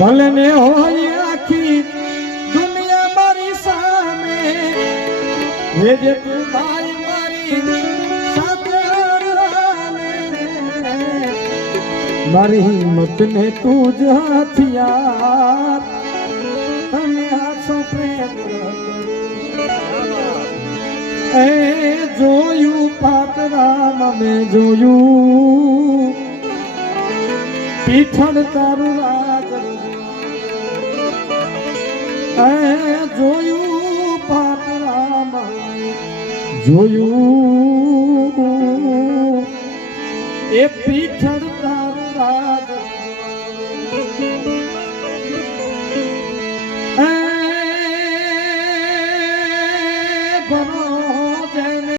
ભલે ને હોય આખી દુનિયા મારી સામે, વેજે તું ભાઈ મારી સાથે મારી હિંમત ને તું જ હથિયાર, તને આસો પ્રેમ એ જોયું પાટરામાં મેં જોયું પીઠળ તારું રાજ, જોયું પાટરામાં જોયું એ પીઠળ